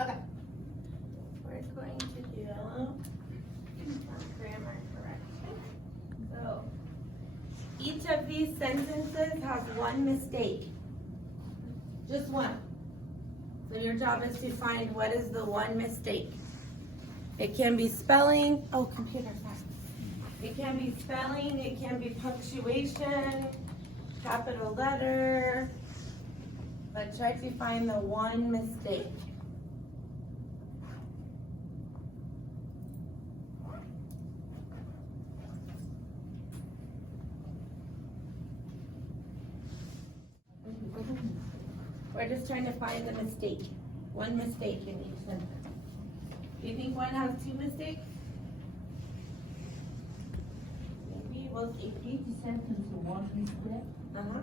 Okay. We're going to do grammar correction. So each of these sentences has one mistake. Just one. So your job is to find what is the one mistake. It can be spelling. Oh, computer, sorry. It can be spelling, it can be punctuation, capital letter, but try to find the one mistake. We're just trying to find the mistake. One mistake in each sentence. Do you think one has two mistakes? Maybe we'll see. Each sentence one mistake. Uh-huh.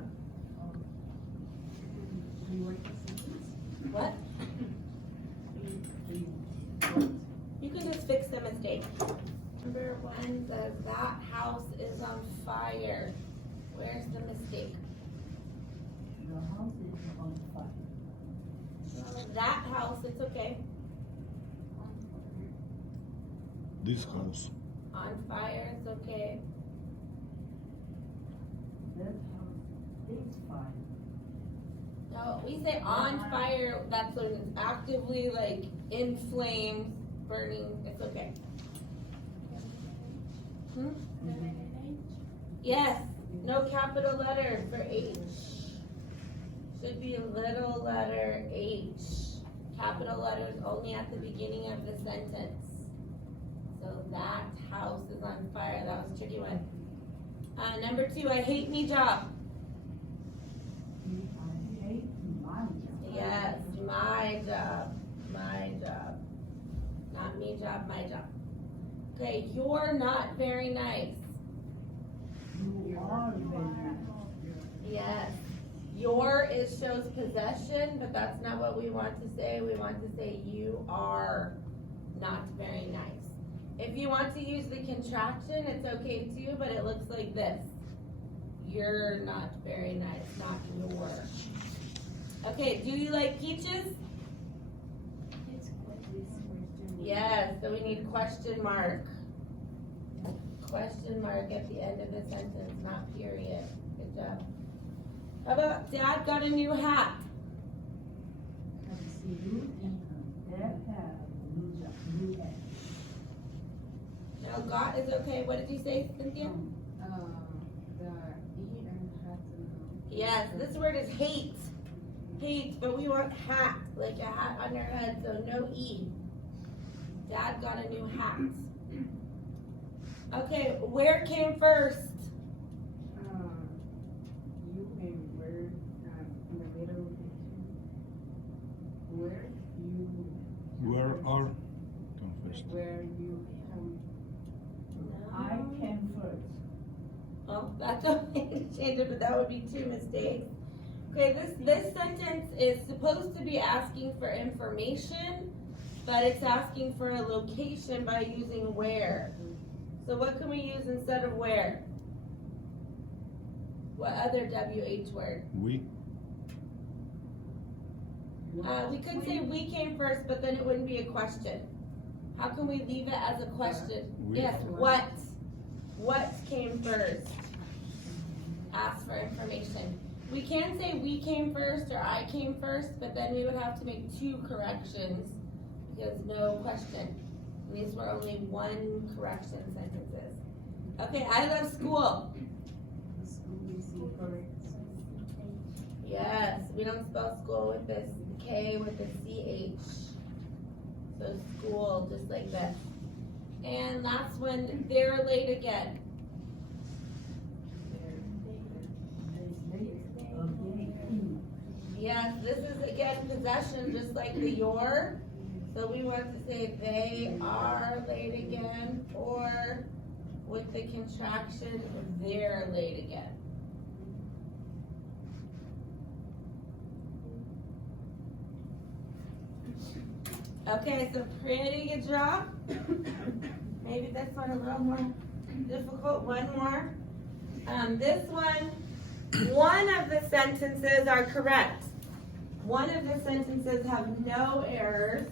Rewrite the sentence. What? Rewrite. You can just fix the mistake. Number one says that house is on fire. Where's the mistake? The house is on fire. That house, it's okay. This house. On fire, it's okay. That house is fire. No, we say on fire, that's when it's actively like in flames, burning, it's okay. Hmm? Yes, no capital letter for H. Should be a little letter H. Capital letters only at the beginning of the sentence. So that house is on fire. That was a tricky one. Number two, I hate me job. I hate my job. Yes, my job. My job. Not me job, my job. Okay, you're not very nice. You are very nice. Yes. Your shows possession, but that's not what we want to say. We want to say you are not very nice. If you want to use the contraction, it's okay too, but it looks like this. You're not very nice, not your. Okay, do you like peaches? Yes, so we need question mark. Question mark at the end of the sentence, not period. Good job. How about Dad got a new hat? Have you seen you and that have new job, new hat. No, got is okay. What did you say, Cynthia? The E and hat. Yes, this word is hate. Hate, but we want hat, like a hat on your head, so no E. Dad got a new hat. Okay, where came first? You and where in the middle of the two. Where you. Where are? Come first. Where you come. I came first. Well, that's okay to change it, but that would be two mistakes. Okay, this sentence is supposed to be asking for information, but it's asking for a location by using where. So what can we use instead of where? What other WH word? We. We could say we came first, but then it wouldn't be a question. How can we leave it as a question? We. Yes, what? What came first? Ask for information. We can say we came first or I came first, but then we would have to make two corrections because no question. These were only one correction sentences. Okay, I love school. The school is incorrect. Yes, we don't spell school with this K with the CH. So school, just like this. And last one, they're late again. Yes, this is again possession, just like the your. So we want to say they are late again, or with the contraction, they're late again. Okay, so pretty good job. Maybe this one a little more difficult. One more. This one of the sentences are correct. one of the sentences have no errors.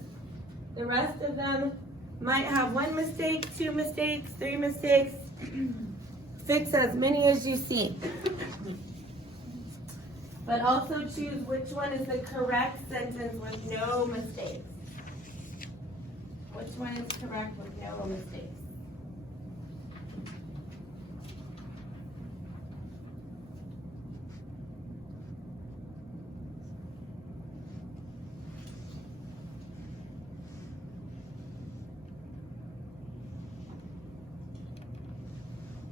The rest of them might have one mistake, two mistakes, three mistakes. Fix as many as you see. But also choose which one is the correct sentence with no mistakes. Which one is correct with no mistakes?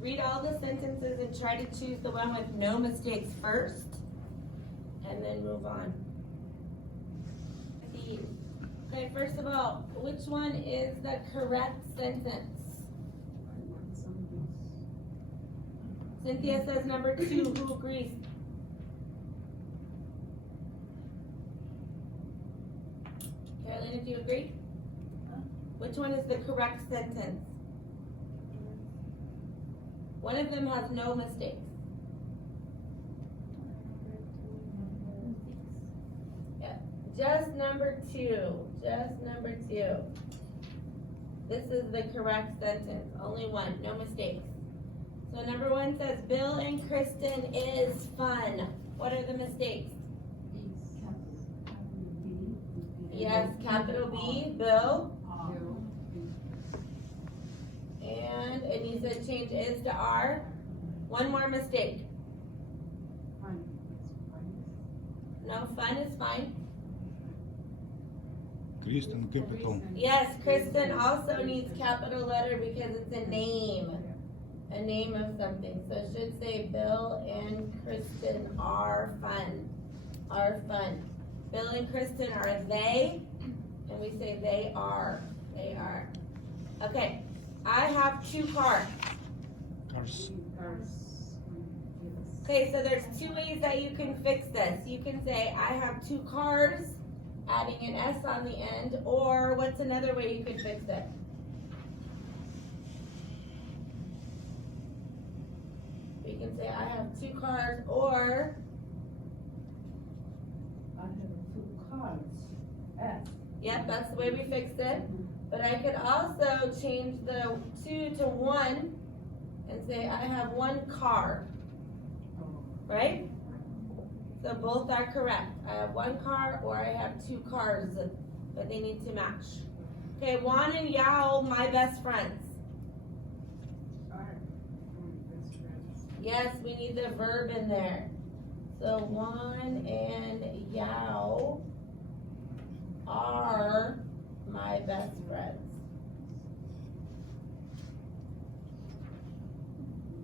Read all the sentences and try to choose the one with no mistakes first, and then move on. Okay, first of all, which one is the correct sentence? Cynthia says number 2. Who agrees? Carolina, do you agree? Which one is the correct sentence? One of them has no mistakes. Yeah, just number 2. Just number 2. This is the correct sentence. Only one, no mistakes. So number 1 says, Bill and Kristen is fun. What are the mistakes? Yes, capital B, Bill. And it needs to change is to are. One more mistake. No, fun is fine. Kristen capital. Yes, Kristen also needs capital letter because it's a name. A name of something. So it should say Bill and Kristen are fun. Are fun. Bill and Kristen are they. And we say they are. They are. Okay. I have 2 cars. Cars. Okay, so there's 2 ways that you can fix this. You can say, I have 2 cars, adding an S on the end, or what's another way you could fix it? You can say, I have 2 cars, or, I have 2 cards. S. yep, that's the way we fixed it. But I could also change the 2 to 1 and say, I have 1 car. Right? So both are correct. I have 1 car or I have 2 cars, but they need to match. Okay, Juan and Yao, my best friends. Yes, we need the verb in there. So Juan and Yao are my best friends.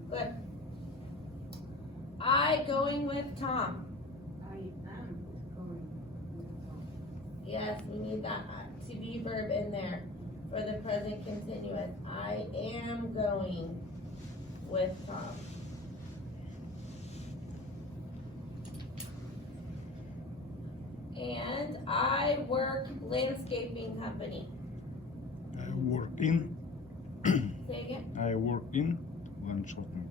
Good. I going with Tom. I am going with Tom. Yes, we need that to be verb in there for the present continuous. I am going with Tom. And I work landscaping company. I work in. Say again. I work in landscaping.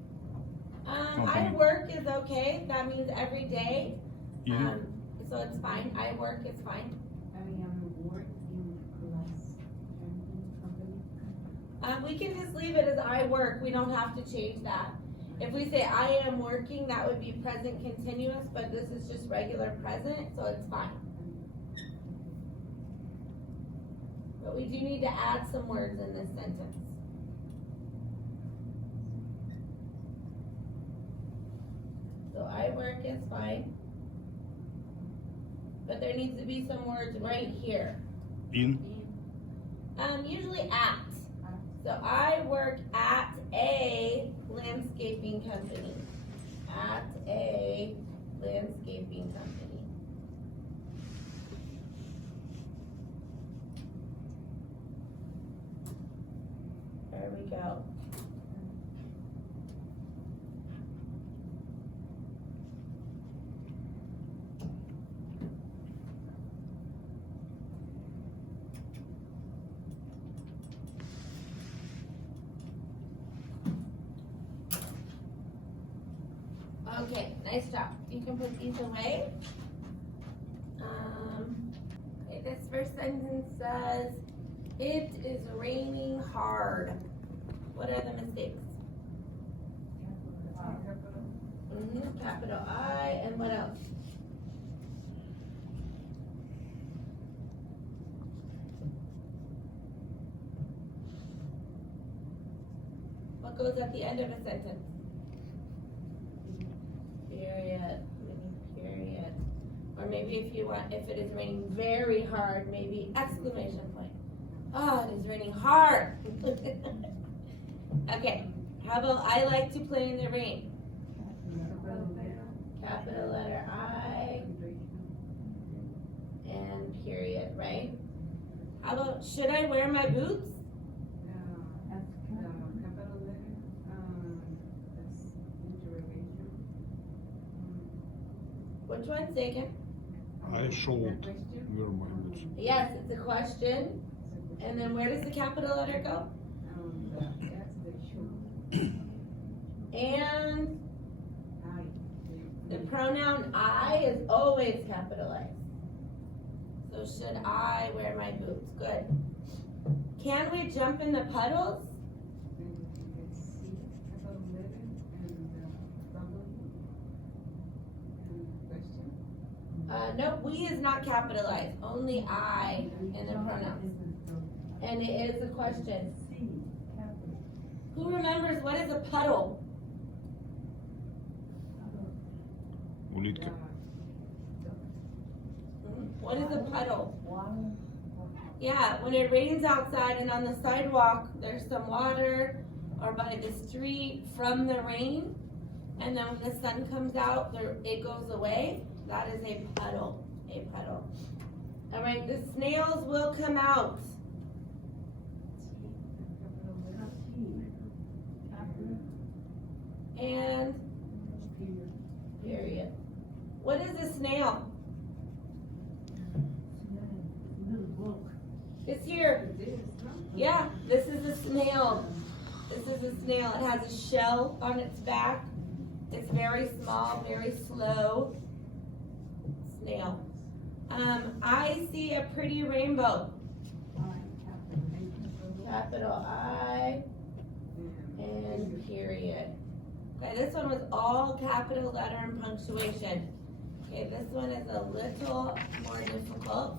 I Company. work is okay. That means every day. In. So it's fine. I work is fine. I am working class company. We can just leave it as I work. We don't have to change that. If we say I am working, that would be present continuous, but this is just regular present, so it's fine. But we do need to add some words in this sentence. So I work is fine. But there needs to be some words right here. In. Usually at. So I work at a landscaping company. At a landscaping company. There we go. Okay, nice job. You can put these away. first sentence says, it is raining hard. What are the mistakes? Capital I, and what else? What goes at the end of a sentence? Period, period. Or maybe if you want, if it is raining very hard, maybe exclamation point. Oh, it is raining hard. Okay, how about I like to play in the rain? Capital letter I and period, right? How about, should I wear my boots? Capital letter, that's interrogation. Which one, say again? I should wear my boots. Yes, it's a question. And then where does the capital letter go? That's the should. And I. the pronoun I is always capitalized. So should I wear my boots? Good. Can we jump in the puddles? Let's see, capital letter and W. And question. No, we is not capitalized, only I in the pronouns. And it is a question. C, capital. Who remembers what is a puddle? Улитка. What is a puddle? Water. Yeah, when it rains outside and on the sidewalk, there's some water, or by the street from the rain, and then when the sun comes out, it goes away. That is a puddle, a puddle. All right, the snails will come out. And period. What is a snail? Little book. It's here. It is, no? Yeah, this is a snail. This is a snail. It has a shell on its back. It's very small, very slow. Snail. I see a pretty rainbow. Capital I and period. Okay, this one was all capital letter and punctuation. Okay, this one is a little more difficult.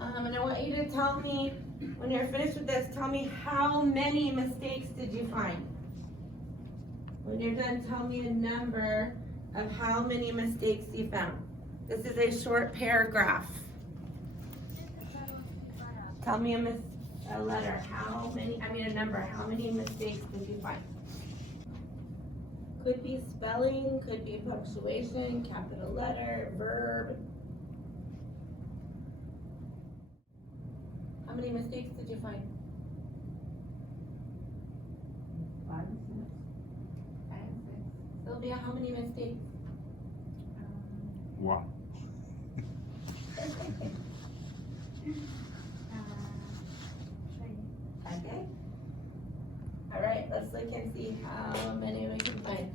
And I want you to tell me, when you're finished with this, tell me how many mistakes did you find? When you're done, tell me a number of how many mistakes you found. This is a short paragraph. Tell me a letter, a number, how many mistakes did you find? Could be spelling, could be punctuation, capital letter, verb. How many mistakes did you find? 5 and 6. 5 and 6. Sylvia, how many mistakes? One. Okay. All right, let's look and see how many we can find.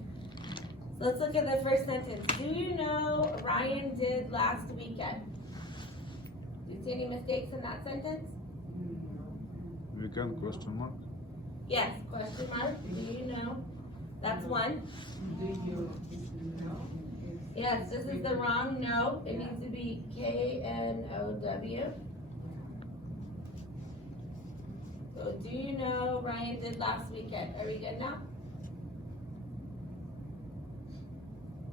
So let's look at the first sentence. Do you know Ryan did last weekend? Do you see any mistakes in that sentence? Weekend question mark. Yes, question mark. Do you know? That's one. Do you know? Yes, this is the wrong no. It needs to be K-N-O-W. So do you know Ryan did last weekend? Are we good now?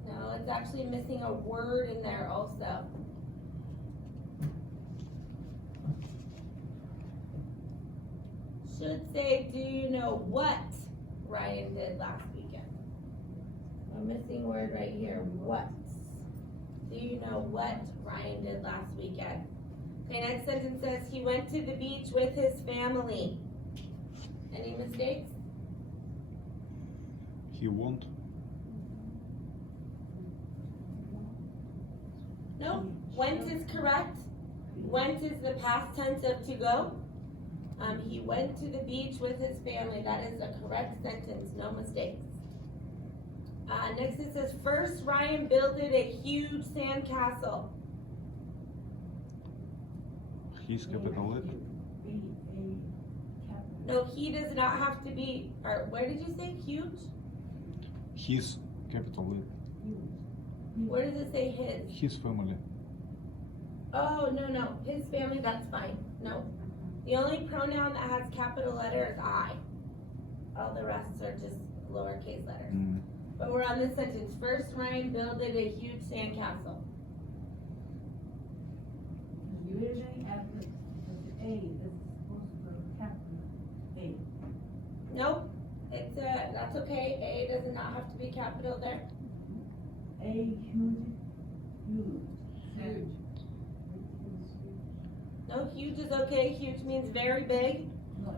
No, it's actually missing a word in there also. Should say, do you know what Ryan did last weekend? A missing word right here, what? Do you know what Ryan did last weekend? Okay, next sentence says he went to the beach with his family. Any mistakes? He won't. No, went is correct. Went is the past tense of to go. He went to the beach with his family. That is a correct sentence, no mistakes. Next it says, first Ryan builded a huge sand castle. He's capital letter. capital. No, he does not have to be, or where did you say huge? His capital letter. Huge. Where does it say his? His family. Oh, no, his family, that's fine, no. The only pronoun that has capital letter is I. All the rest are just lowercase letters. Mm. But we're on this sentence. First, Ryan builded a huge sandcastle. Usually after the A, it's supposed to go capital A. Nope, it's that's okay. A does not have to be capital there. A, huge. Huge. No, huge is okay. Huge means very big. No,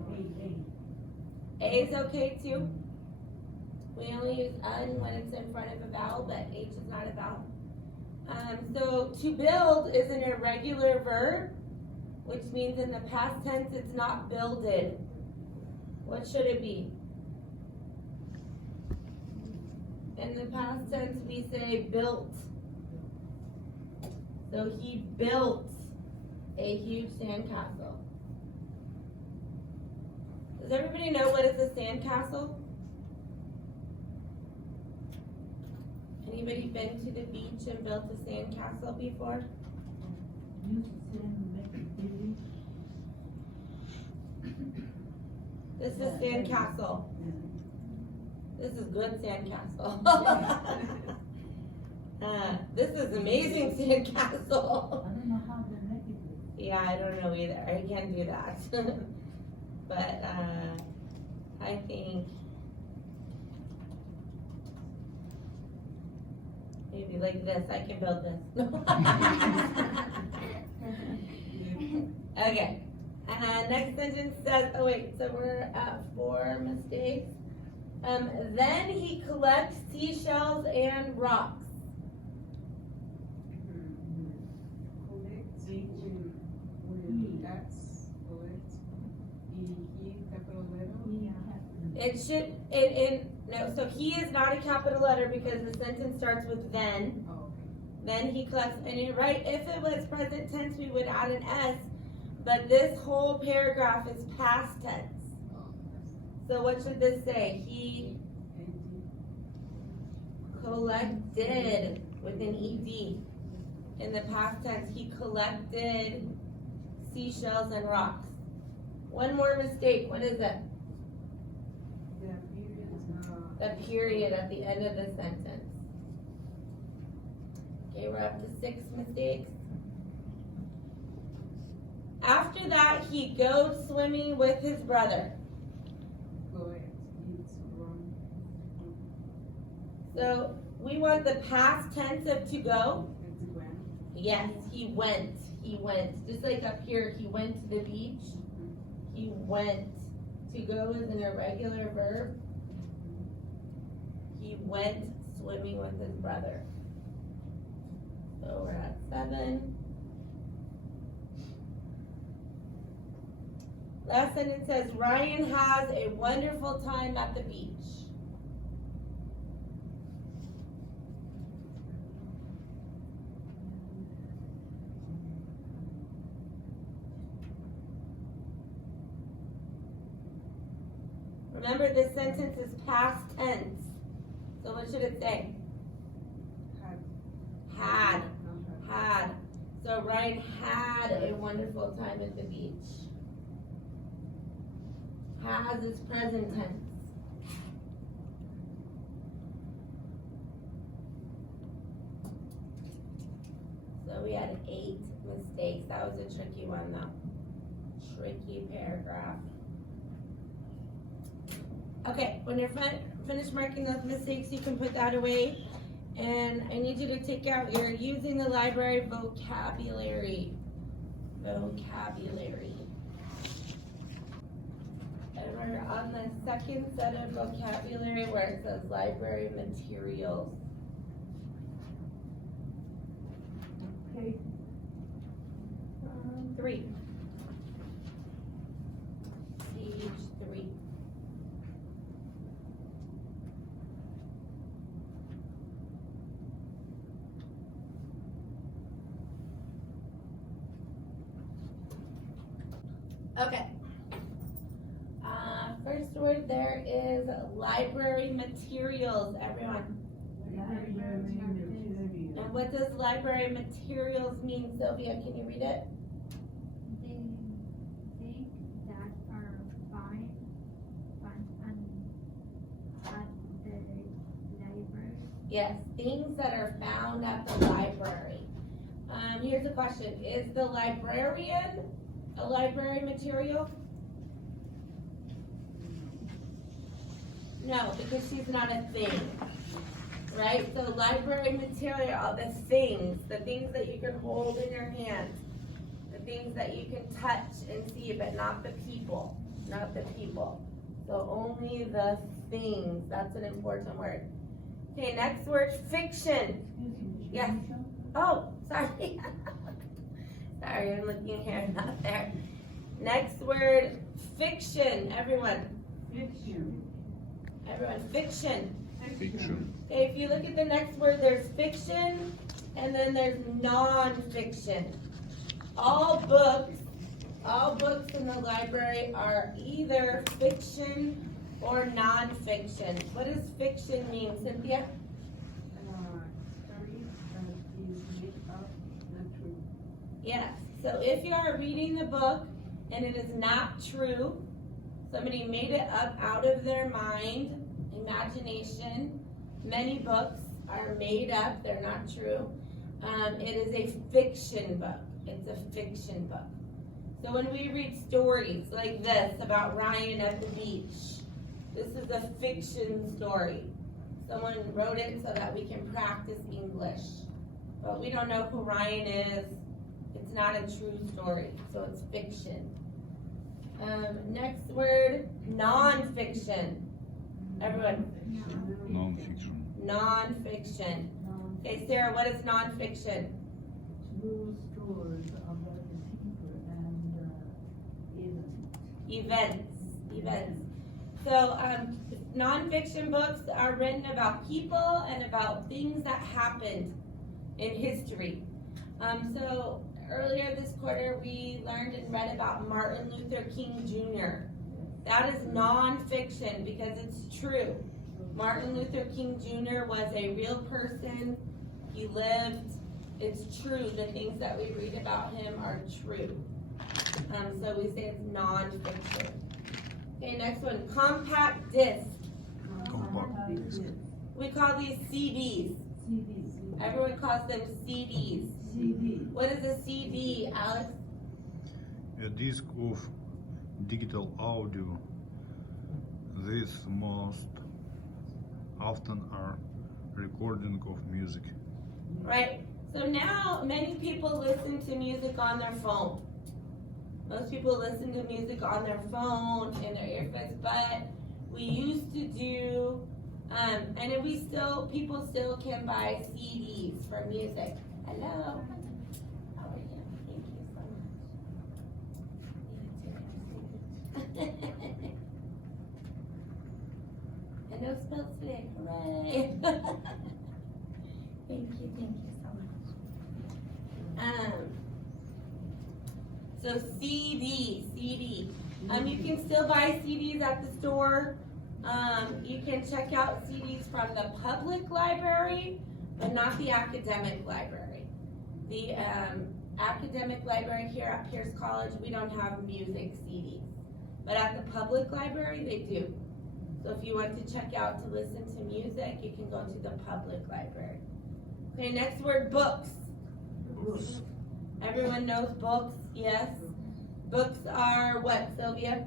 A. A is okay too. We only use un when it's in front of a vowel, but H is not a vowel. So to build is an irregular verb, which means in the past tense it's not builded. What should it be? In the past tense we say built. So he built a huge sandcastle. Does everybody know what is a sandcastle? Anybody been to the beach and built a sandcastle before? Use the sand, make it big. This is sandcastle. This is good sandcastle. This is amazing sandcastle. I don't know how they make it. Yeah, I don't know either. I can't do that. But I think maybe like this, I can build this. Okay. Next sentence says, oh wait, so we're at 4 mistakes. Then he collects seashells and rocks. Collect. That's collect. He capital letter. It should, no, so he is not a capital letter because the sentence starts with then. Oh, okay. Then he collects, and you're right, if it was present tense, we would add an S, but this whole paragraph is past tense. Oh, So what should this say? He collected with an ED. In the past tense, he collected seashells and rocks. One more mistake, what is it? The period, The period at the end of the sentence. Okay, we're up to 6 mistakes. After that, he goes swimming with his brother. collect, it's wrong. So we want the past tense of to go. It's when. Yes, he went. He went. Just like up here, he went to the beach. He went. To go is an irregular verb. He went swimming with his brother. So we're at 7. Last sentence says, Ryan has a wonderful time at the beach. Remember, this sentence is past tense. So what should it say? Had. Had. Not had. Had. So Ryan had a wonderful time at the beach. Has is present tense. So we had 8 mistakes. That was a tricky one though. Tricky paragraph. Okay, when you're finished marking those mistakes, you can put that away. And I need you to take out your using the library vocabulary. Vocabulary. And we're on the second set of vocabulary where it says library materials. Okay. 3. Page 3. Okay. First word there is library materials, everyone. Library material. And what does library materials mean, Sylvia? Can you read it? The things that are found at the library. Yes, things that are found at the library. Here's a question. Is the librarian a library material? No, because she's not a thing, right? So library material are the things that you can hold in your hands, the things that you can touch and see, but not the people, not the people. So only the things, that's an important word. Okay, next word, fiction. Excuse me. Yes. Oh, sorry. Sorry, I'm looking here, not there. Next word, fiction, everyone. Fiction. Everyone, fiction. Fiction. Okay, if you look at the next word, there's fiction, and then there's non-fiction. All books in the library are either fiction or non-fiction. What does fiction mean, Cynthia? Stories that is made up, not true. Yes, so if you are reading the book and it is not true, somebody made it up out of their mind, imagination. Many books are made up, they're not true. It is a fiction book. It's a fiction book. So when we read stories like this about Ryan at the beach, this is a fiction story. Someone wrote it so that we can practice English. But we don't know who Ryan is. It's not a true story, so it's fiction. Next word, non-fiction. Everyone, Non-fiction. non-fiction. Okay, Sarah, what is non-fiction? True stories about the people and Events. So, non-fiction books are written about people and about things that happened in history. So earlier this quarter, we learned and read about Martin Luther King Jr. That is non-fiction because it's true. Martin Luther King Jr. was a real person. He lived. It's true. The things that we read about him are true. So we say it's non-fiction. Okay, next one, compact disc. Compact disc. We call these CDs. CDs. Everyone calls them CDs. CD. What is a CD, Alex? A disc of digital audio. These most often are recording of music. Right? So now many people listen to music on their phone. Most people listen to music on their phone, in their earphones, but we used to do, and then people still can buy CDs for music. Hello. How are you? Thank you so much. And no spills today. Hooray. Thank you so much. So CD. You can still buy CDs at the store. You can check out CDs from the public library, but not the academic library. The academic library here at Pierce College, we don't have music CDs. But at the public library, they do. So if you want to check out to listen to music, you can go to the public library. Okay, next word, books. Books. Everyone knows books, yes? Books are what, Sylvia?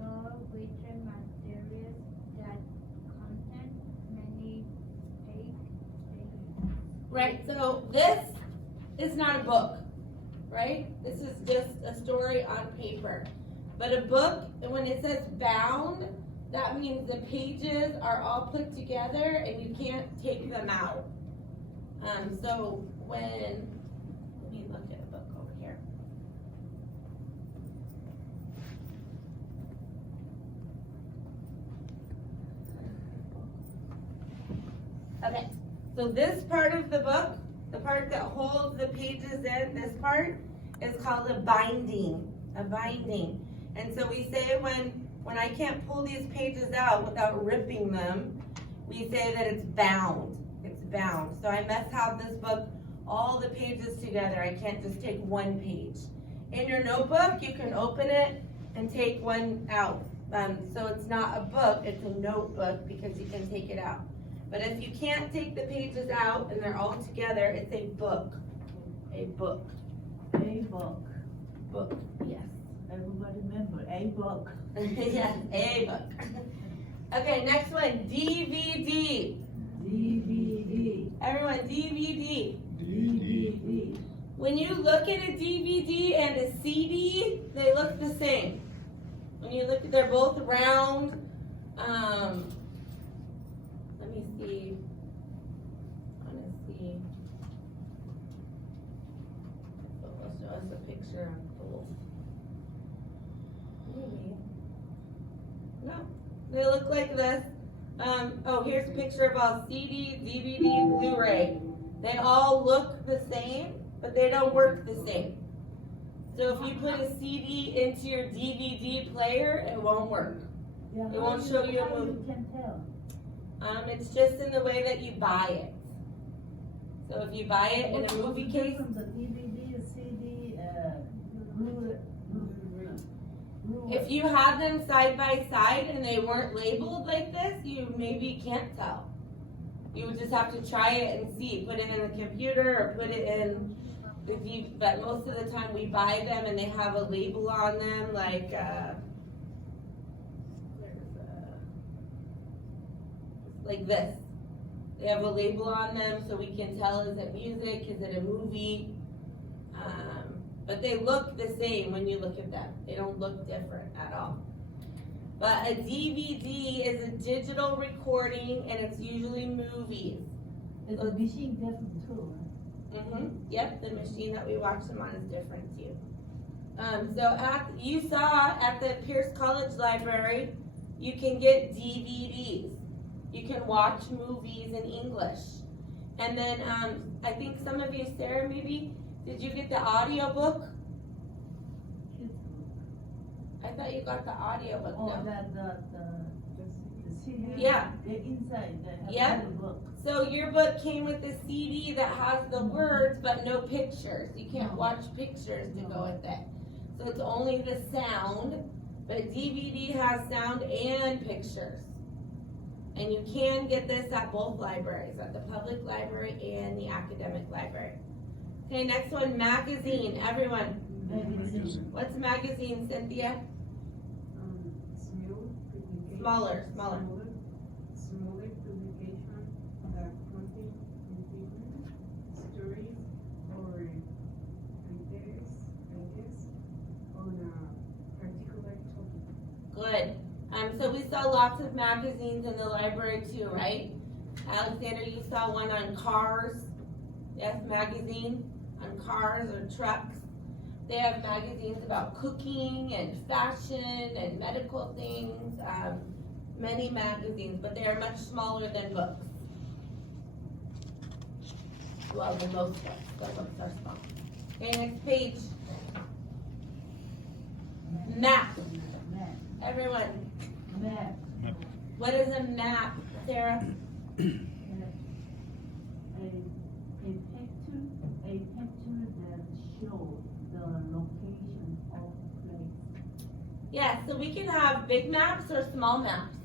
Book with materials that contain many pages. Right, so this is not a book, right? This is just a story on paper. But a book, when it says bound, that means the pages are all put together and you can't take them out. So when, let me look at a book over here. Okay, so this part of the book, the part that holds the pages in, this part is called a binding. a binding. And so we say when I can't pull these pages out without ripping them, we say that it's bound. It's bound. So I must have this book, all the pages together. I can't just take one page. In your notebook, you can open it and take one out. So it's not a book, it's a notebook because you can take it out. But if you can't take the pages out and they're all together, it's a book. A book. A book. Book, yes. Everybody remember, a book. Yes, a book. Okay, next one, DVD. DVD. Everyone, DVD. DVD. When you look at a DVD and a CD, they look the same. When you look at, they're both round. Let me see. I want to see. It'll show us a picture of both. Maybe. No, they look like this. Oh, here's a picture of all CD, DVD, Blu-ray. They all look the same, but they don't work the same. So if you put a CD into your DVD player, it won't work. Yeah, It won't show you a how movie. you can tell. It's just in the way that you buy it. So if you buy it in What's a movie the case, difference, the DVD, CD, Blu-ray? if you have them side by side and they weren't labeled like this, you maybe can't tell. You would just have to try it and see. Put it in the computer or put it in the but most of the time we buy them and they have a label on them like like this. They have a label on them so we can tell, is it music, is it a movie? But they look the same when you look at them. They don't look different at all. But a DVD is a digital recording and it's usually movies. Is the machine different too? Yep, the machine that we watch them on is different too. So you saw at the Pierce College Library, you can get DVDs. You can watch movies in English. And then I think some of you, Sarah, maybe, did you get the audio book? I thought you got the audio book, Oh, no? the CD. Yeah. The inside, they have Yeah. the book. So your book came with a CD that has the words but no pictures. You can't watch pictures to go with it. So it's only the sound, but DVD has sound and pictures. And you can get this at both libraries, at the public library and the academic library. Okay, next one, magazine. Everyone, Magazine. what's a magazine, Cynthia? Small publication. Smaller. Smaller publication that contain information, stories, or ideas on a particular topic. Good. So we saw lots of magazines in the library too, right? Alexander, you saw one on cars. Yes, magazine on cars or trucks. They have magazines about cooking and fashion and medical things. Many magazines, but they are much smaller than books. Well, than most books. The books are small. Okay, next page. Map. Map. Everyone, Map. what is a map, Sarah? A picture that shows the location of place. Yeah, so we can have big maps or small maps.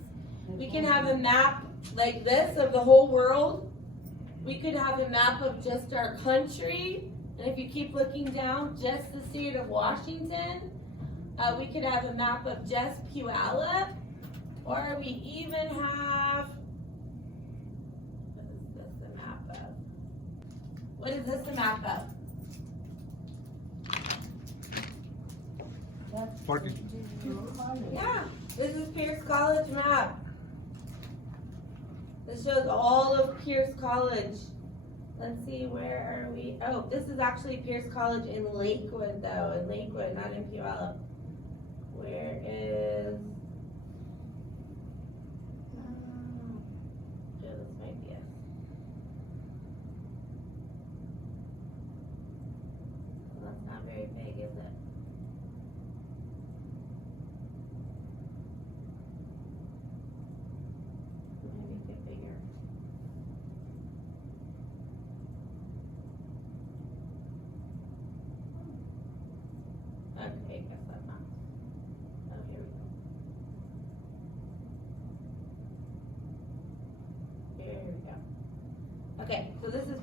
We can have a map like this of the whole world. We could have a map of just our country. And if you keep looking down, just the state of Washington. We could have a map of just Puyallup. Or we even have, what is this a map of? What is this a map of? That's Party. your college. Yeah, this is Pierce College map. This shows all of Pierce College. Let's see, where are we? Oh, this is actually Pierce College in Lakewood though, in Lakewood, not in Puyallup. Where is, yeah, this might be it. Well, that's not very big, is it?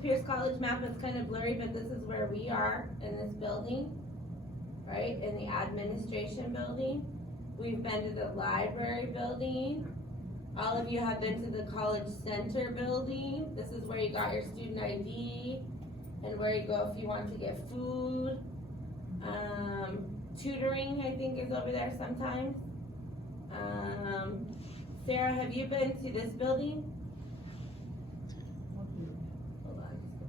Pierce College map, it's kind of blurry, but this is where we are in this building, right, in the administration building. We've been to the library building. All of you have been to the college center building. This is where you got your student ID and where you go if you want to get food. Tutoring, I think, is over there sometimes. Sarah, have you been to this building? Hold on, just a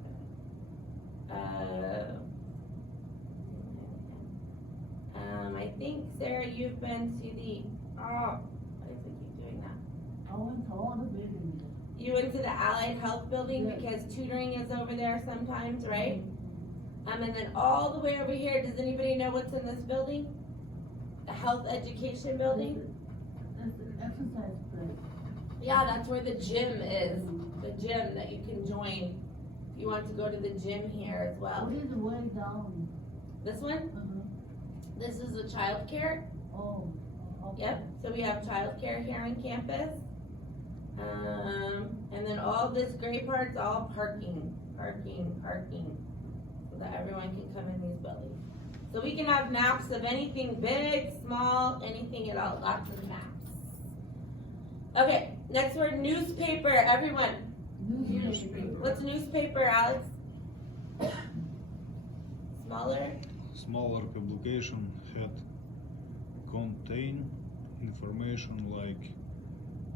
minute. I think, Sarah, you've been to the, why does it keep doing that? I went to all the buildings. You went to the Allied Health Building Yeah. because tutoring is over there sometimes, right? And then all the way over here, does anybody know what's in this building? The health education building? That's an exercise place. Yeah, that's where the gym is, the gym that you can join if you want to go to the gym here as well. What is the way down? This one, this is the childcare. Oh, okay. Yep, so we have childcare here on campus. And then all this gray part's all parking, so that everyone can come in these buildings. So we can have maps of anything big, small, anything at all, lots of maps. Okay, next word, newspaper, everyone. Newspaper. What's newspaper, Alex? Smaller? Smaller publication had contain information like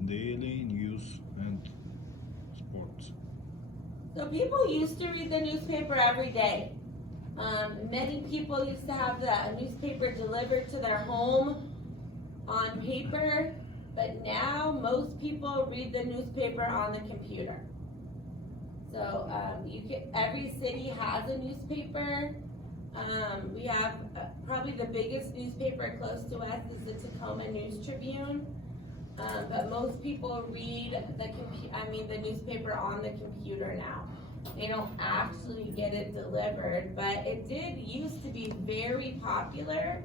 daily news and sports. So people used to read the newspaper every day. Many people used to have the newspaper delivered to their home on paper, but now most people read the newspaper on the computer. So every city has a newspaper. We have probably the biggest newspaper close to us is the Tacoma News Tribune. But most people read the newspaper on the computer now. They don't actually get it delivered, but it did used to be very popular,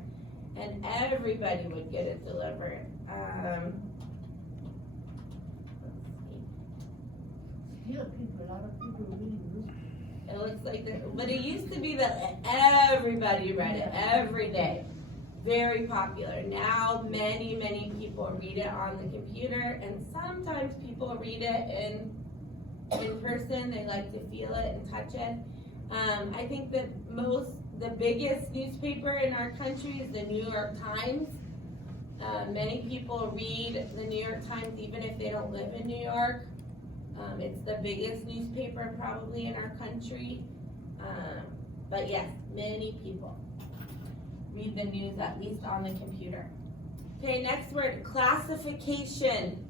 and everybody would get it delivered. Let's see. Still a lot of people reading newspapers. It looks like that, but it used to be that everybody read it every day. Very popular. Now, many people read it on the computer, and sometimes people read it in person. They like to feel it and touch it. I think that the biggest newspaper in our country is the New York Times. Many people read the New York Times even if they don't live in New York. It's the biggest newspaper probably in our country. But yes, many people read the news at least on the computer. Okay, next word, classification.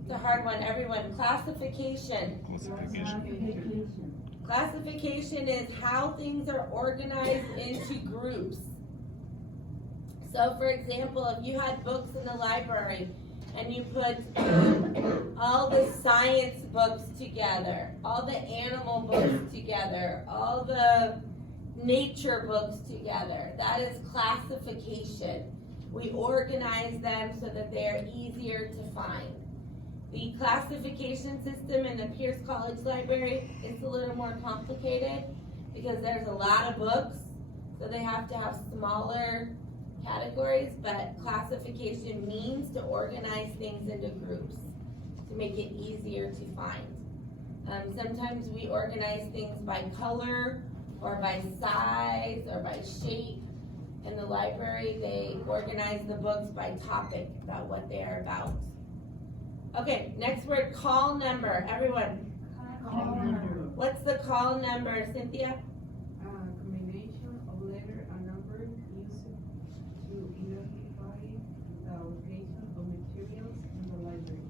It's a hard one, everyone. Classification. Classification. Classification is how things are organized into groups. So for example, if you had books in the library and you put all the science books together, all the animal books together, all the nature books together, that is classification. We organize them so that they are easier to find. The classification system in the Pierce College Library is a little more complicated because there's a lot of books, so they have to have smaller categories, but classification means to organize things into groups to make it easier to find. Sometimes we organize things by color or by size or by shape. In the library, they organize the books by topic, about what they are about. Okay, next word, call number. Everyone, Call number. what's the call number, Cynthia? Combination of letter and number used to identify the location of materials in the library.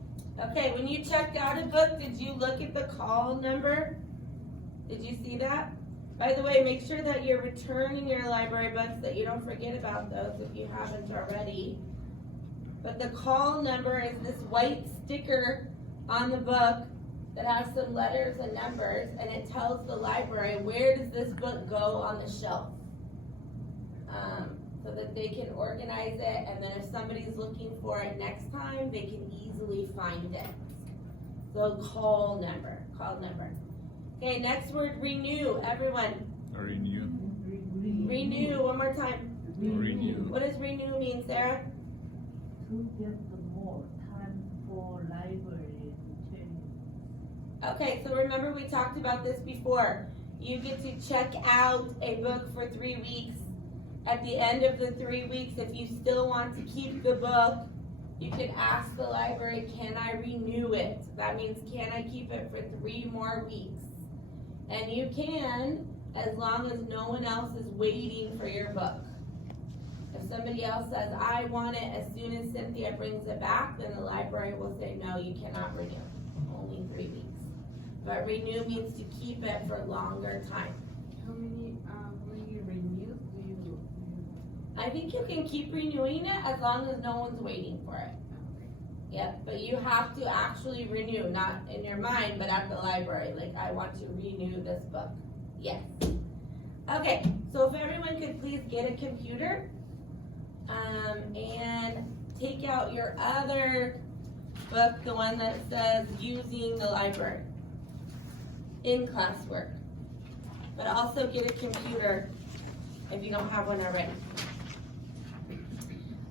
Okay, when you checked out a book, did you look at the call number? Did you see that? By the way, make sure that you're returning your library books, that you don't forget about those if you haven't already. But the call number is this white sticker on the book that has some letters and numbers, and it tells the library where does this book go on the shelf. So that they can organize it, and then if somebody's looking for it next time, they can easily find it. So call number. Okay, next word, renew, everyone. Renew. Renew, one more time. Renew. What does renew mean, Sarah? To get more time for library training. Okay, so remember we talked about this before. You get to check out a book for 3 weeks. At the end of the 3 weeks, if you still want to keep the book, you can ask the library, can I renew it? That means, can I keep it for 3 more weeks? And you can, as long as no one else is waiting for your book. If somebody else says, I want it as soon as Cynthia brings it back, then the library will say, no, you cannot renew, only 3 weeks. But renew means to keep it for longer time. How many renewed do you do? I think you can keep renewing it as long as no one's waiting for it. Yep, but you have to actually renew, not in your mind, but at the library, like, I want to renew this book. Yes. Okay, so if everyone could please get a computer, and take out your other book, the one that says using the library in classwork. But also get a computer if you don't have one already.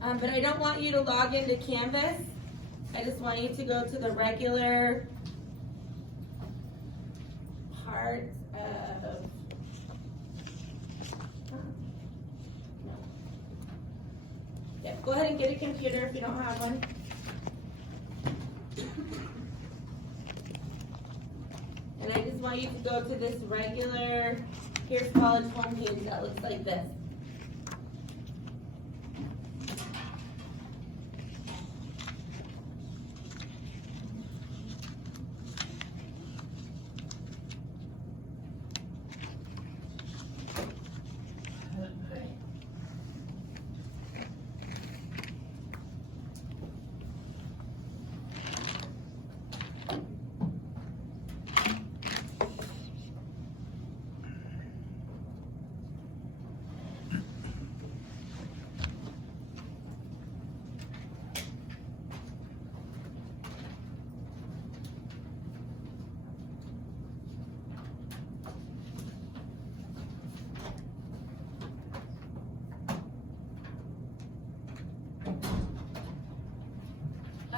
But I don't want you to log into Canvas. I just want you to go to the regular part of, yeah, go ahead and get a computer if you don't have one. And I just want you to go to this regular Pierce College homepage that looks like this.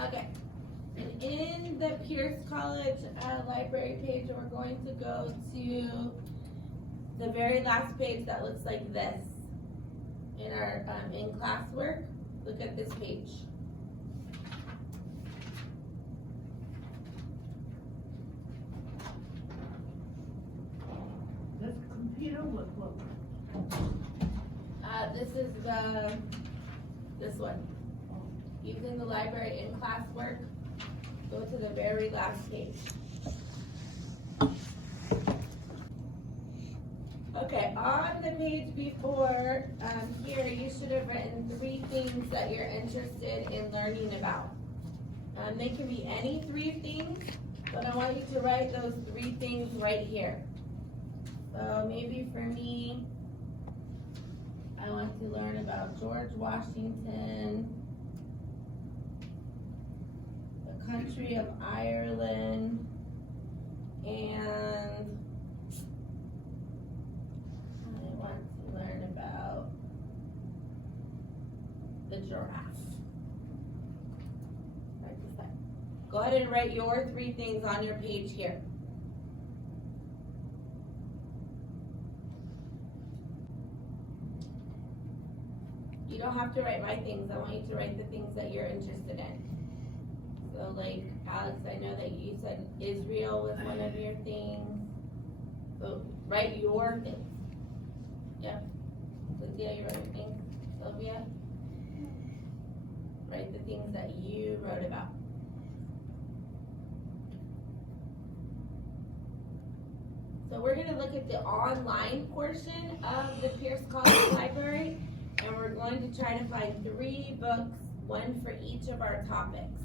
Okay, and in the Pierce College library page, we're going to go to the very last page that looks like this. In our in classwork, look at this page. This computer what? This is this one. Using the library in classwork, go to the very last page. Okay, on the page before, here, you should have written 3 things that you're interested in learning about. They can be any 3 things, but I want you to write those 3 things right here. So maybe for me, I want to learn about George Washington, the country of Ireland, and I want to learn about the giraffe. Write this down. Go ahead and write your 3 things on your page here. You don't have to write my things, I want you to write the things that you're interested in. So like, Alex, I know that you said Israel was one of your things. So write your things. Yep. Cynthia, you wrote your things. Sylvia? Write the things that you wrote about. So we're gonna look at the online portion of the Pierce College Library, and we're going to try to find 3 books, 1 for each of our topics.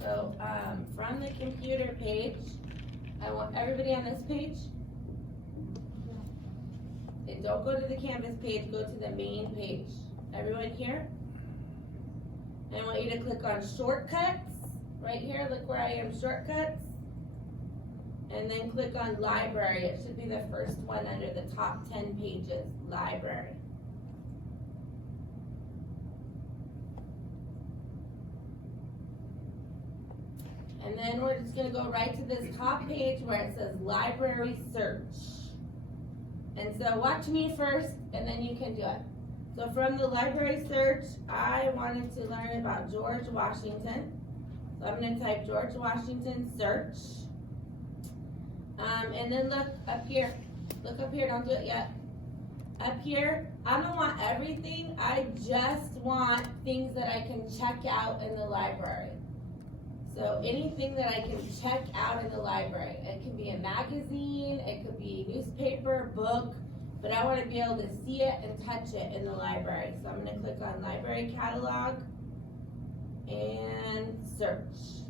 So, from the computer page, I want everybody on this page. And don't go to the Canvas page, go to the main page. Everyone here? And I want you to click on shortcuts, right here, look where I am, shortcuts. and then click on library. It should be the first one under the top 10 pages, library. And then we're just gonna go right to this top page where it says library search. And so watch me first, and then you can do it. So from the library search, I wanted to learn about George Washington. So I'm gonna type George Washington search. And then look up here, don't do it yet. Up here, I don't want everything, I just want things that I can check out in the library. So anything that I can check out in the library. It can be a magazine, it could be a newspaper, book, but I wanna be able to see it and touch it in the library. So I'm gonna click on library catalog and search.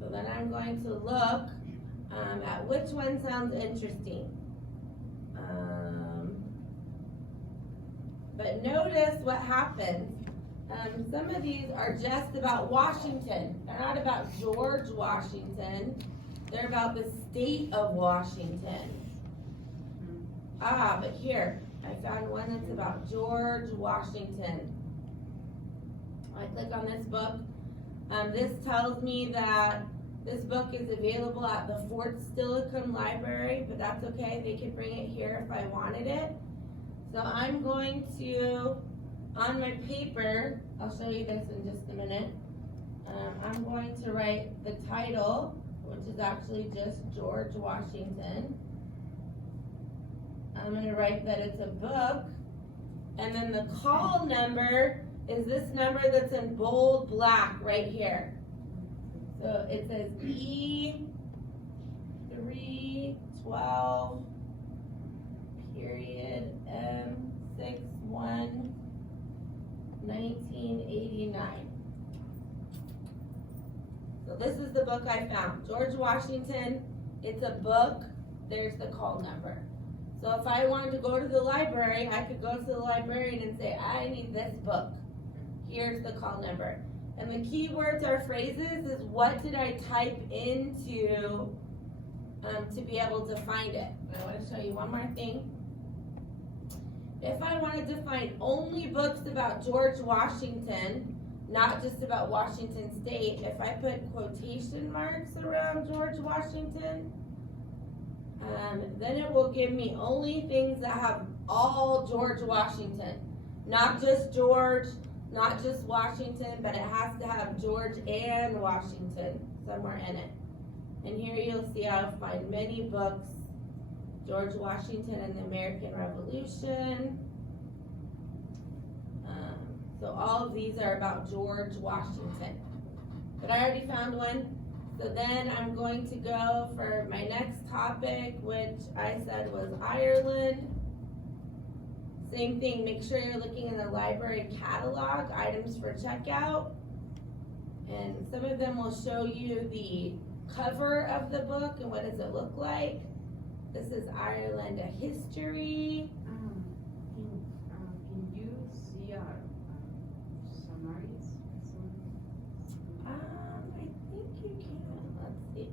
So then I'm going to look at which one sounds interesting. But notice what happens. Some of these are just about Washington. They're not about George Washington. They're about the state of Washington. But here, I found one that's about George Washington. I click on this book. This tells me that this book is available at the Fort Steilacoom Library, but that's okay. They could bring it here if I wanted it. So I'm going to, on my paper, I'll show you this in just a minute. I'm going to write the title, which is actually just George Washington. I'm going to write that it's a book. And then the call number is this number that's in bold black right here. So it says E312 period M61 1989. So this is the book I found. George Washington, it's a book, there's the call number. So if I wanted to go to the library, I could go to the librarian and say, I need this book. Here's the call number. And the key words or phrases is what did I type into to be able to find it. And I want to show you one more thing. If I wanted to find only books about George Washington, not just about Washington State, if I put quotation marks around George Washington, then it will give me only things that have all George Washington. Not just George, not just Washington, but it has to have George and Washington somewhere in it. And here you'll see I'll find many books. George Washington and the American Revolution. So all of these are about George Washington. But I already found one. So then I'm going to go for my next topic, which I said was Ireland. Same thing, make sure you're looking in the library catalog, items for checkout. And some of them will show you the cover of the book and what does it look like. This is Ireland, a history. Can you see our summaries? I think you can, let's see.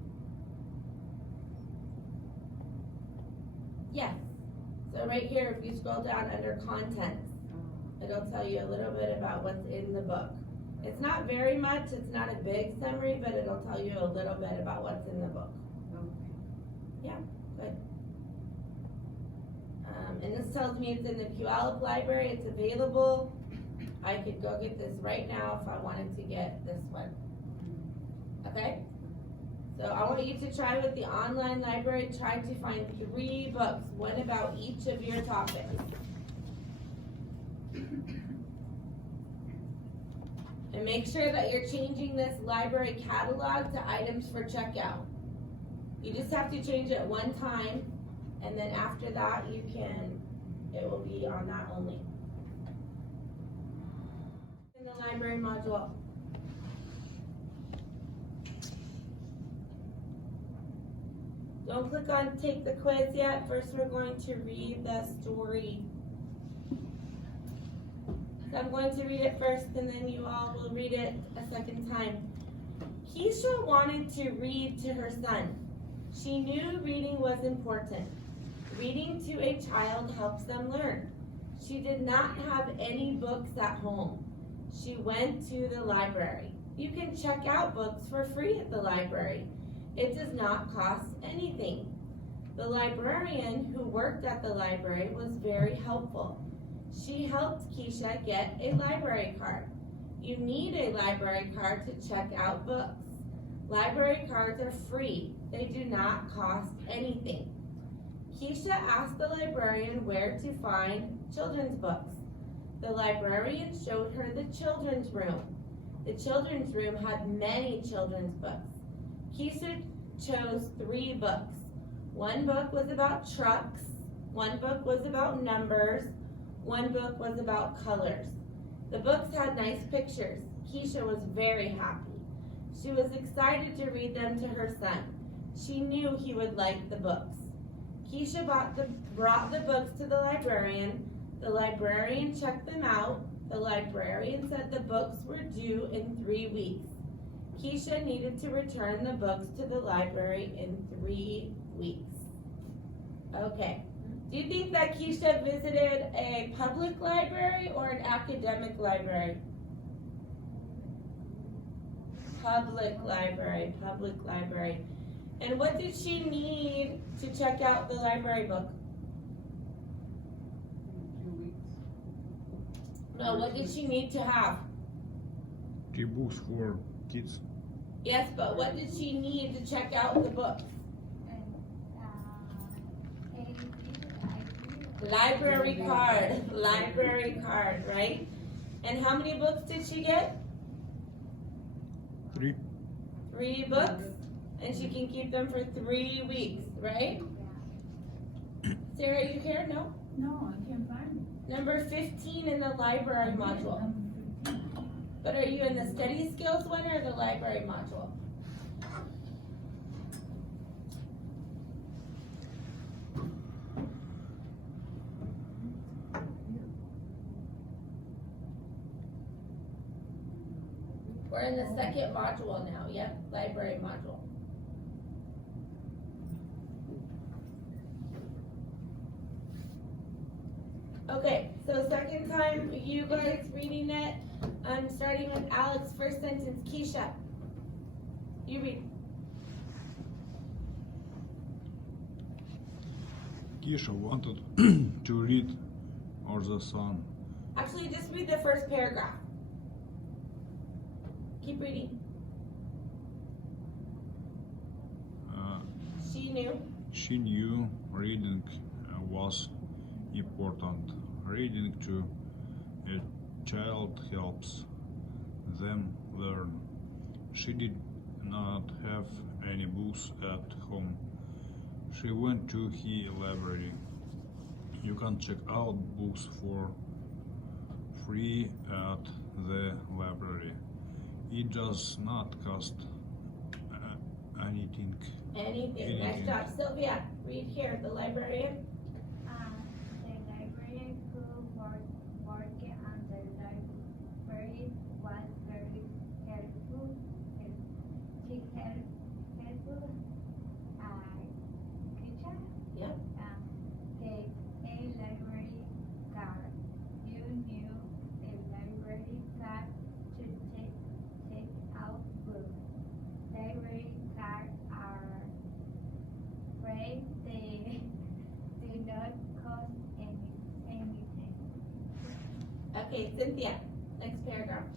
Yes, so right here, if you scroll down under contents, it'll tell you a little bit about what's in the book. It's not very much, it's not a big summary, but it'll tell you a little bit about what's in the book. Yeah, good. And this tells me it's in the Puyallup Library, it's available. I could go get this right now if I wanted to get this one. Okay? So I want you to try with the online library, try to find 3 books, one about each of your topics. And make sure that you're changing this library catalog to items for checkout. You just have to change it one time, and then after that it will be on that only. In the library module. Don't click on take the quiz yet. First we're going to read the story. So I'm going to read it first and then you all will read it a second time. Keisha wanted to read to her son. She knew reading was important. Reading to a child helps them learn. She did not have any books at home. She went to the library. You can check out books for free at the library. It does not cost anything. The librarian who worked at the library was very helpful. She helped Keisha get a library card. You need a library card to check out books. Library cards are free. They do not cost anything. Keisha asked the librarian where to find children's books. The librarian showed her the children's room. The children's room had many children's books. Keisha chose 3 books. One book was about trucks, one book was about numbers, one book was about colors. The books had nice pictures. Keisha was very happy. She was excited to read them to her son. She knew he would like the books. Keisha brought the books to the librarian. The librarian checked them out. The librarian said the books were due in 3 weeks. Keisha needed to return the books to the library in 3 weeks. Okay. Do you think that Keisha visited a public library or an academic library? Public library, public library. And what did she need to check out the library book? 2 weeks. No, what did she need to have? 3 books for kids. Yes, but what did she need to check out the book? Library card, library card, right? And how many books did she get? 3. 3 books, and she can keep them for 3 weeks, right? Sarah, you here? No? No, I can't find it. Number 15 in the library module. But are you in the study skills one or the library module? We're in the second module now, yep, library module. Okay, so second time you guys reading it, starting with Alex, first sentence, Keisha. You read. Keisha wanted to read or the sun. Actually, just read the first paragraph. Keep reading. She knew. She knew reading was important. Reading to a child helps them learn. She did not have any books at home. She went to the library. You can check out books for free at the library. It does not cost anything. Anything. Nice job. Sylvia, read here. The librarian. The librarian who worked on the library was very helpful. She helpful. Teacher. Yep. Take a library card. You knew a library card to take out books. Library cards are free. They do not cost anything. Okay, Cynthia. Next paragraph.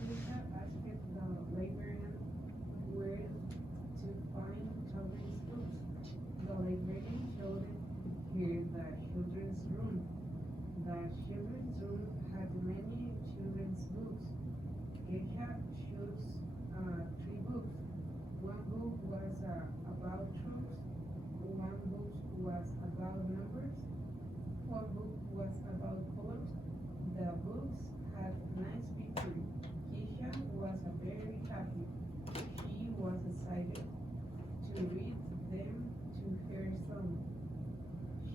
Keisha asked the librarian where to find children's books. The librarian showed her the children's room. The children's room had many children's books. Keisha chose 3 books. One book was about trucks. One book was about numbers. One book was about colors. The books had nice pictures. Keisha was very happy. She was excited to read them to her son.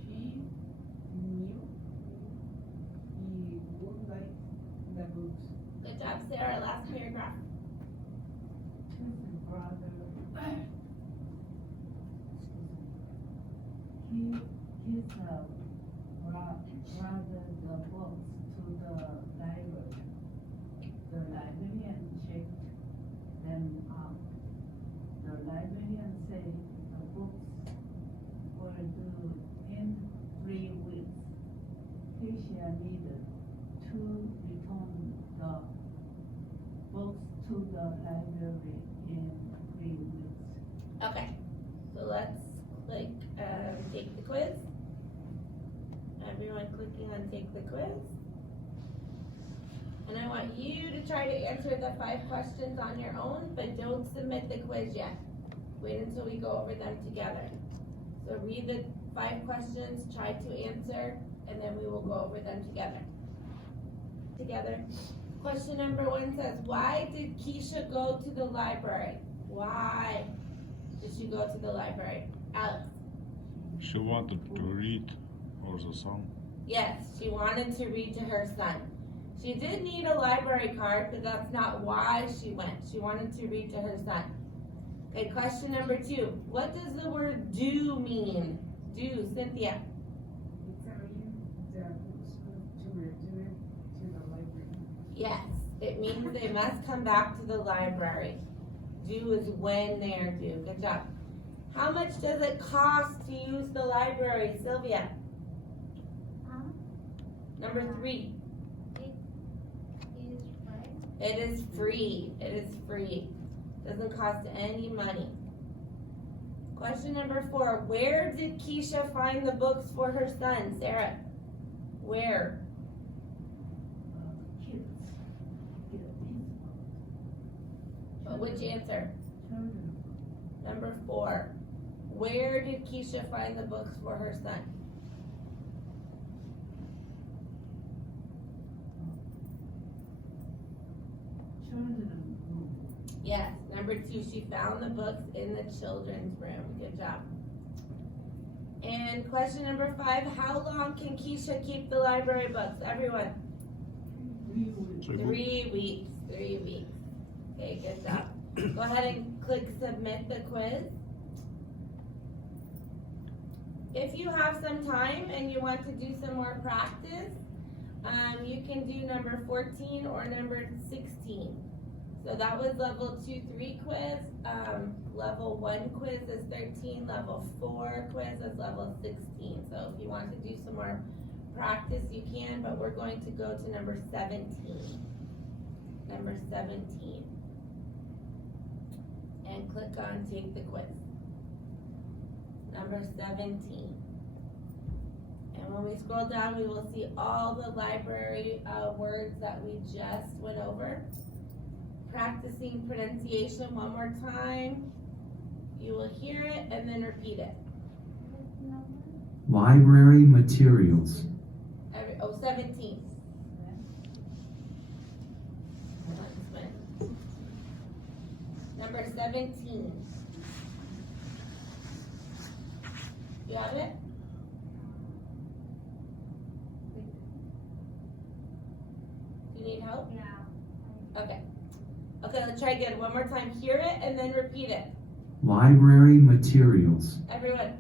She knew he would like the books. Good job, Sarah. Last paragraph. brought the books to the library. The librarian checked them out. The librarian said the books were due in 3 weeks. Keisha needed to return the books to the library in 3 weeks. Okay, so let's click, take the quiz. Everyone clicking on take the quiz. And I want you to try to answer the 5 questions on your own, but don't submit the quiz yet. Wait until we go over them together. So read the 5 questions, try to answer, and then we will go over them together. Question number 1 says, why did Keisha go to the library? Why did she go to the library? Alex? She wanted to read or the song. Yes, she wanted to read to her son. She did need a library card, but that's not why she went. She wanted to read to her son. Okay, question number 2. What does the word do mean? Do, Cynthia. It's a reading that was to return to the library. Yes, it means they must come back to the library. Do is when they are due. Good job. How much does it cost to use the library, Sylvia? Number 3. It is free. It is free. Doesn't cost any money. Question number 4. Where did Keisha find the books for her son, Sarah? Where? Kids get these books. Which answer? Children. Number 4. Where did Keisha find the books for her son? Children room. Yes. Number 2. She found the books in the children's room. Good job. And question number 5. How long can Keisha keep the library books? Everyone. 3 weeks. 3 3 weeks. 3 weeks. Okay, good job. Go ahead and click submit the quiz. If you have some time and you want to do some more practice, you can do number 14 or number 16. So that was level 2-3 quiz. Level 1 quiz is 13. Level 4 quiz is level 16. So if you want to do some more practice, you can, but we're going to go to number 17. Number 17. And click on take the quiz. Number 17. And when we scroll down, we will see all the library words that we just went over. Practicing pronunciation one more time. You will hear it and then repeat it. Library materials. 17. Number 17. You have it? Do you need help? Yeah. Okay. Okay, let's try again. One more time. Hear it and then repeat it. Library materials. Everyone.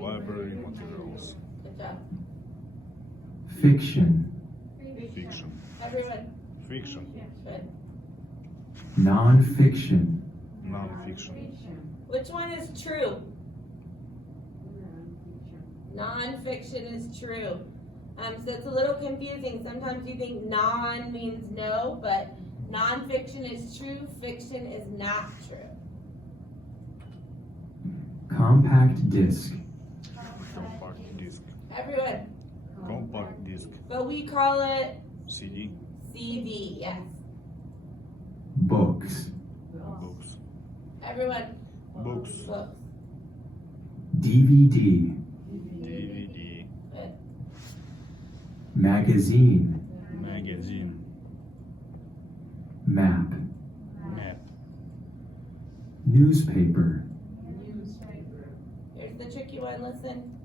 Library materials. Good job. Fiction. Fiction. Everyone. Fiction. Good. Non-fiction. Non-fiction. Which one is true? Non-fiction. Non-fiction is true. So it's a little confusing. Sometimes you think non means no, but non-fiction is true, fiction is not true. Compact disc. Compact disc. Everyone. Compact disc. But we call it CD. CD, yes. Books. Books. Everyone. Books. Books. DVD. DVD. Good. Magazine. Magazine. Map. Map. Newspaper. Newspaper. Here's the tricky one, listen.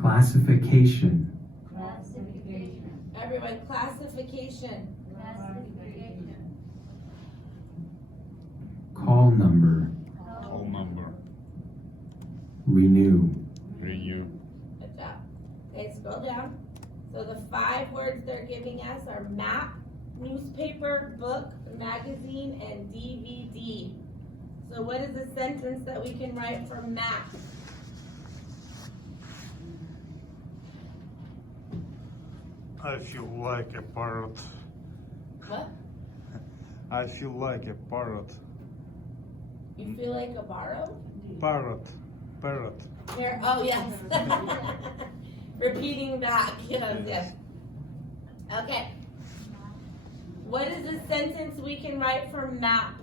Classification. Classification. Everyone, classification. Classification. Call number. Call number. Renew. Renew. Good Okay, scroll down. So the 5 words they're giving us are map, newspaper, book, magazine, and DVD. So what is a sentence that we can write for map? I feel like a parrot. What? I feel like a parrot. You feel like a borrow? Parrot. Parrot. Here, oh yes. Repeating back, yes. Okay. What is a sentence we can write for map?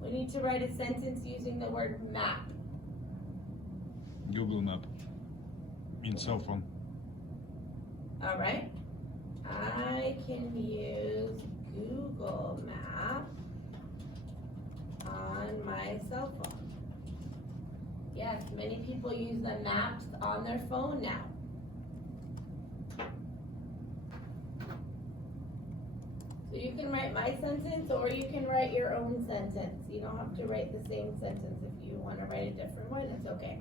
We need to write a sentence using the word map. Google Map. In cell phone. All right. I can use Google Map on my cell phone. Yes, many people use the maps on their phone now. So you can write my sentence or you can write your own sentence. You don't have to write the same sentence. If you want to write a different one, it's okay.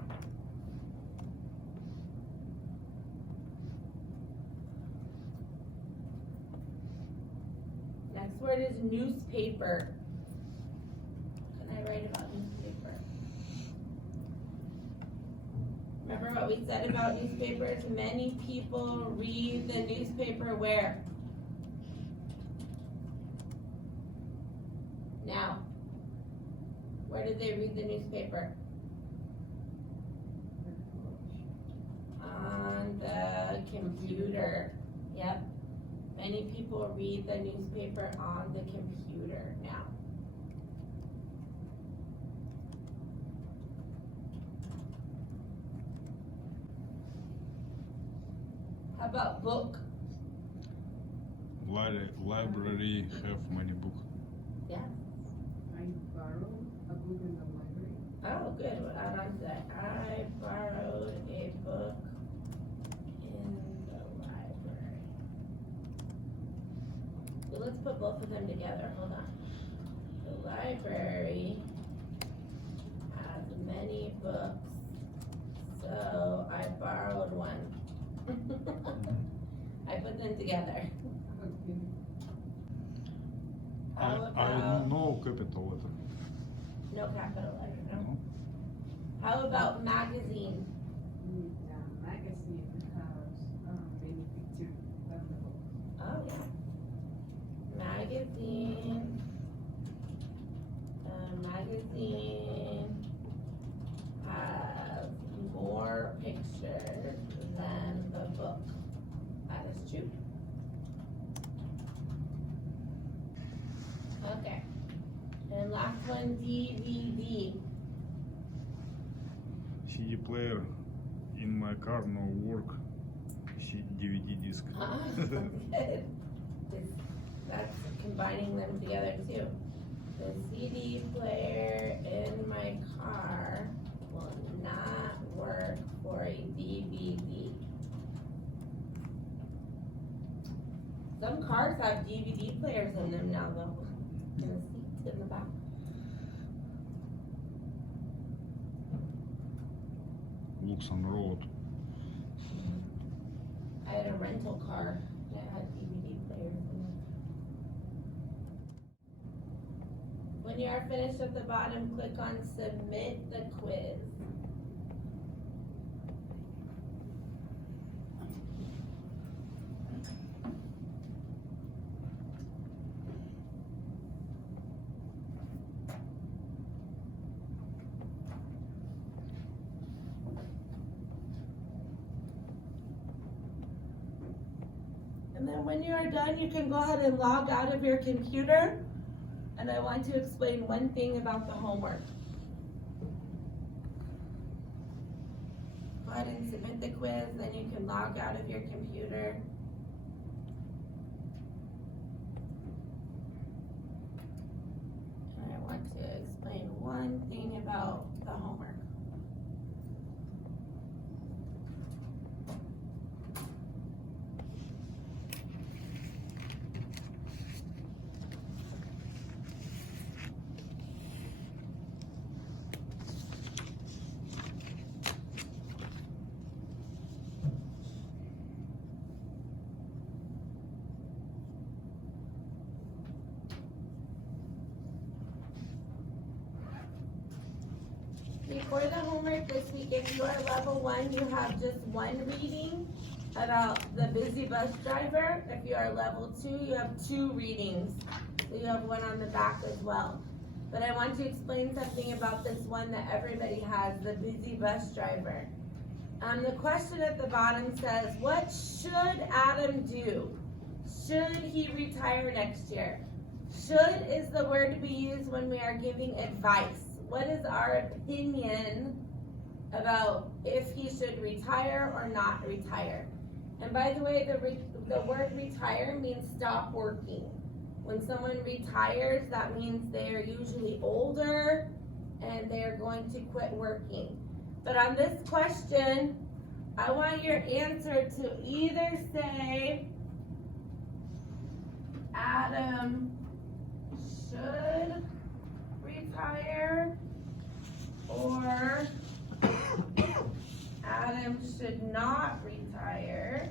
Next word is newspaper. What can I write about newspaper? Remember what we said about newspapers? Many people read the newspaper where? Now, where do they read the newspaper? On the computer. Yep. Many people read the newspaper on the computer now. How about book? Library have many books. Yeah. I borrowed a book in the library. Oh, good. What I like that. I borrowed a book in the library. So let's put both of them together. Hold on. The library has many books, so I borrowed one. I put them together. Okay. How I about know capital letter. no capital letter? No. How about magazine? The magazine has many pictures on the book. Oh yeah. Magazine. Magazine has more pictures than the book. That is true. Okay. And last one, DVD. CD player in my car no work. DVD disc. Ah, good. That's combining them together too. The CD player in my car will not work for a DVD. Some cars have DVD players in them now though. In the seat in the back. Luxon Road. I had a rental car that had DVD players in it. When you are finished at the bottom, click on submit the quiz. And then when you are done, you can go ahead and log out of your computer. And I want to explain one thing about the homework. Go ahead and submit the quiz, then you can log out of your computer. And I want to explain one thing about the homework. for the homework this week, if you are level 1, you have just one reading about the busy bus driver. If you are level 2, you have 2 readings. So you have one on the back as well. But I want to explain something about this one that everybody has, the busy bus driver. The question at the bottom says, what should Adam do? Should he retire next year? Should is the word we use when we are giving advice. What is our opinion about if he should retire or not retire? And by the way, the word retire means stop working. When someone retires, that means they are usually older and they are going to quit working. But on this question, I want your answer to either say Adam should retire or Adam should not retire.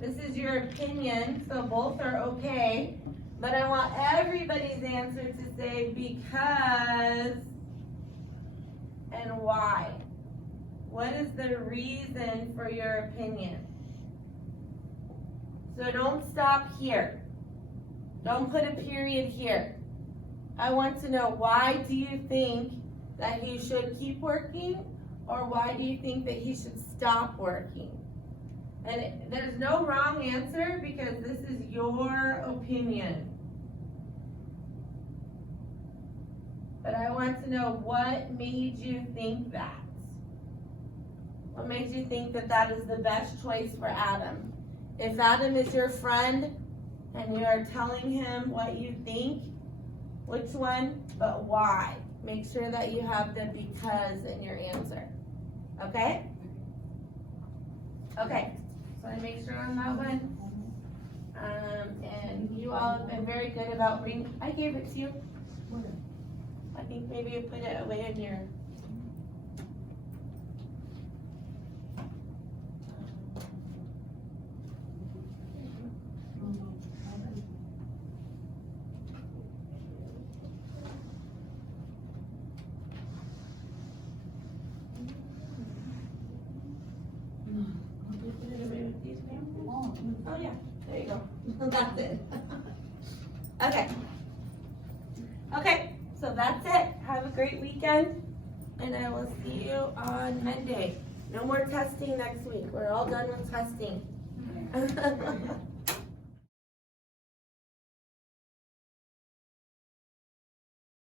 This is your opinion, so both are okay, but I want everybody's answer to say because and why. What is the reason for your opinion? So don't stop here. Don't put a period here. I want to know, why do you think that he should keep working, or why do you think that he should stop working? And there's no wrong answer because this is your opinion. But I want to know what made you think that. What made you think that that is the best choice for Adam? If Adam is your friend and you are telling him what you think, which one, but why? Make sure that you have the because in your answer. Okay? Okay, so I make sure on that one. And you all have been very good about bringing, I gave it to you. I think maybe you put it away in your. Oh yeah, there you go. That's it. Okay. Okay, so that's it. Have a great weekend, and I will see you on Monday. No more testing next week. We're all done with testing.